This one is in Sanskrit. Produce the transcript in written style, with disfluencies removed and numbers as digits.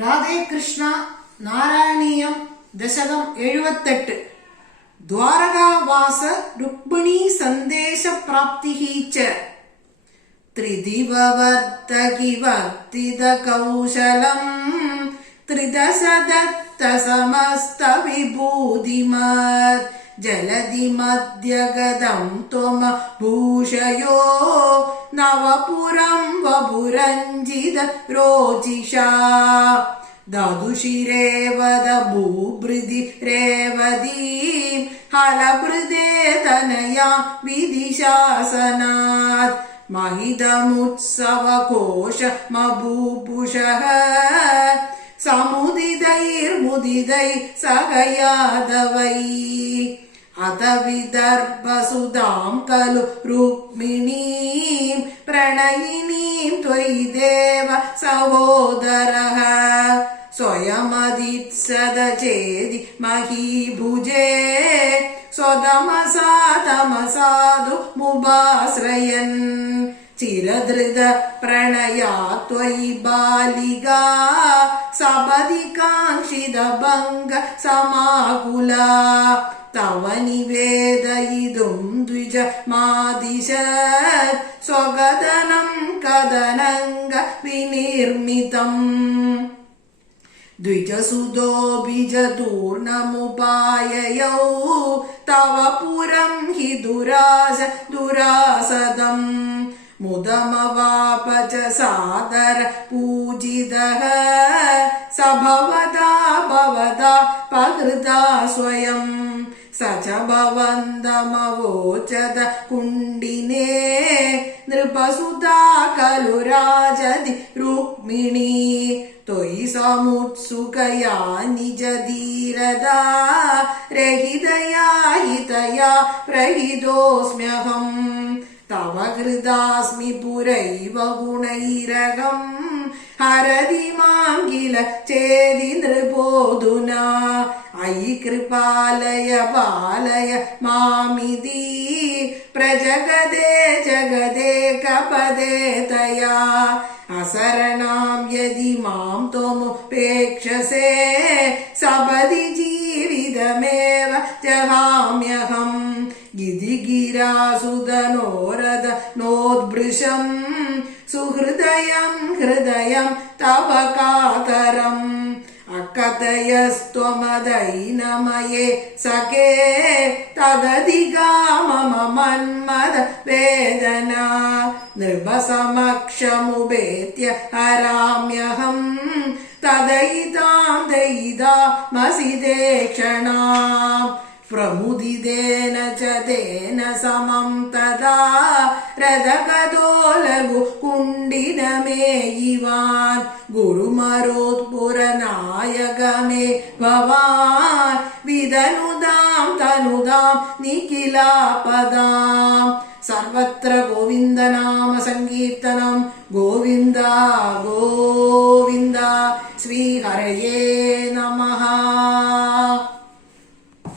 രാധേ കൃഷ്ണ നാരായണീയം ദശകം 78 ദ്വാരകാവാസ രുക്മിണീ സന്ദേശ പ്രാപ്തി ച ത്രിദിവവർത്തകിവർത്തിത കൗശലം ത്രിദശദത്ത സമസ്ത വിഭൂതിമത് ജലധി മധ്യഗതം ത്വമ ഭൂഷയോ നവപുരം വപുരഞ്ജിത രോചിഷാ ദദുഷിരേവദ ഭൂഭൃതി രേവതീം ഹലഭൃതേ തനയാ വിധിശാസനാത് महिदमुत्सवकोशमभूपुषः समुदितैर्मुदितै सह यादवैः अथ विदर्भसुधां खलु रुक्मिणीं प्रणयिनीं त्वयि देव सहोदरः स्वयमदित्सद चेदि महीभुजे स्वतमसा तमसाधु मुभाश्रयन् चिरधृत प्रणया त्वयि बालिका सपदि काङ्क्षित भङ्ग समाकुला तव निवेदयितुं द्विज मादिशत् स्वगदनं कदनङ्ग विनिर्मितम् द्विजसुतोऽभिजतूर्णमुपाययौ तव पुरं हि दुरासदम् मुदमवाप च सादर पूजितः स भवता पकृता स्वयं स च भवन्तमवोचत कुण्डिने नृपसुता खलु राजति रुक्मिणी त्वयि समुत्सुकया निजधीरदा रहितया हितया प्रहितोऽस्म्यहम् तव हृदास्मि पुरैव गुणैरहम् हरति मां किल चेदि नृपोऽधुना अयि कृपालय पालय मामिति प्रजगदे जगदे कपदे तया असरणां यदि मां त्वमुपेक्षसे सपदि जीवितमेव जहाम्यहम् गिरिगिरासुदनोरद नोद्भृशं सुहृदयं हृदयं तव कातरम् अकथयस्त्वमदैनमये सखे तदधिका मम मन्मद वेदना नृपसमक्षमुपेत्य हराम्यहम् तदयितां दयितामसि ते क्षणाम् प्रमुदितेन च तेन समं तदा रथगतो लघु कुण्डिनमेयिवान् गुरुमरोत्पुरनायक मे भवान् विदनुदां तनुदां निखिलापदाम् सर्वत्र गोविन्दनाम संकीर्तनं गोविन्द गोविन्द श्रीहरये नमः।